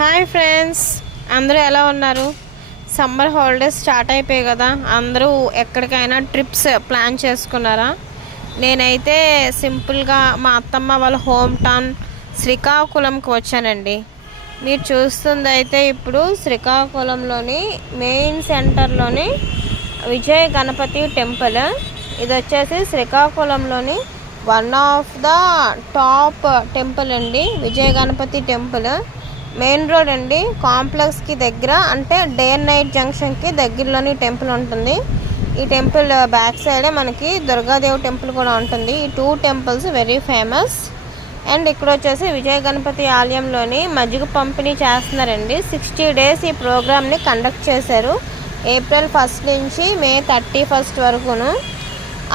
Hi friends, అందరూ ఎలా ఉన్నారు? సమ్మర్ హాలిడేస్ స్టార్ట్ అయిపోయాయి కదా. అందరూ ఎక్కడికైనా ట్రిప్స్ ప్లాన్ చేసుకున్నారా? నేనైతే సింపుల్గా మా అత్తమ్మ వాళ్ళ హోమ్ టౌన్ శ్రీకాకుళంకి వచ్చానండి. మీరు చూస్తుంది అయితే ఇప్పుడు శ్రీకాకుళంలోని మెయిన్ సెంటర్లోని విజయ గణపతి టెంపుల్. ఇది వచ్చేసి శ్రీకాకుళంలోని one of the top temple అండి, Vijaya Ganapathi temple. Main road అండి, కాంప్లెక్స్కి దగ్గర, అంటే డే అండ్ నైట్ జంక్షన్కి దగ్గరలోని టెంపుల్ ఉంటుంది. ఈ టెంపుల్ బ్యాక్ సైడే మనకి దుర్గాదేవి టెంపుల్ కూడా ఉంటుంది. ఈ two temples very famous. And ఇక్కడ వచ్చేసి విజయ గణపతి ఆలయంలోని మజ్జిగ పంపిణీ చేస్తున్నారండి. 60 days ఈ ప్రోగ్రామ్ని కండక్ట్ చేశారు. April 1 నుంచి May 31 వరకును.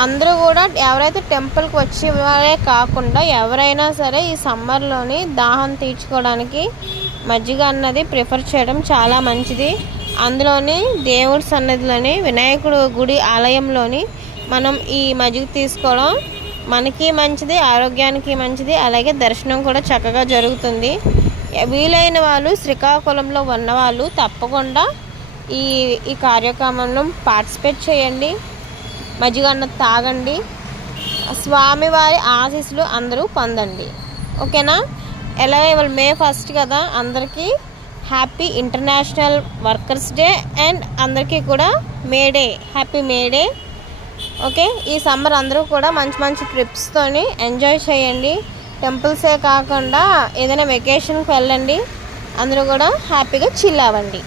అందరూ కూడా ఎవరైతే టెంపుల్కి వచ్చేవారే కాకుండా ఎవరైనా సరే ఈ సమ్మర్లోని దాహం తీర్చుకోవడానికి మజ్జిగ అన్నది ప్రిఫర్ చేయడం చాలా మంచిది. అందులోని దేవుడి సన్నిధిలోని వినాయకుడు గుడి ఆలయంలోని మనం ఈ మజ్జిగ తీసుకోవడం మనకి మంచిది, ఆరోగ్యానికి మంచిది, అలాగే దర్శనం కూడా చక్కగా జరుగుతుంది. వీలైన వాళ్ళు శ్రీకాకుళంలో ఉన్నవాళ్ళు తప్పకుండా ఈ కార్యక్రమంలో పార్టిసిపేట్ చేయండి. మజ్జిగ అన్నది తాగండి, స్వామివారి ఆశీస్సులు అందరూ పొందండి. ఓకేనా? ఎలా ఇవాళ May 1 కదా, అందరికీ happy international workers day and అందరికీ కూడా మేడే, హ్యాపీ మేడే. ఓకే, ఈ సమ్మర్ అందరూ కూడా మంచి మంచి ట్రిప్స్తోని ఎంజాయ్ చేయండి. టెంపుల్సే కాకుండా ఏదైనా వెకేషన్కి వెళ్ళండి, అందరూ కూడా హ్యాపీగా చిల్ అవ్వండి.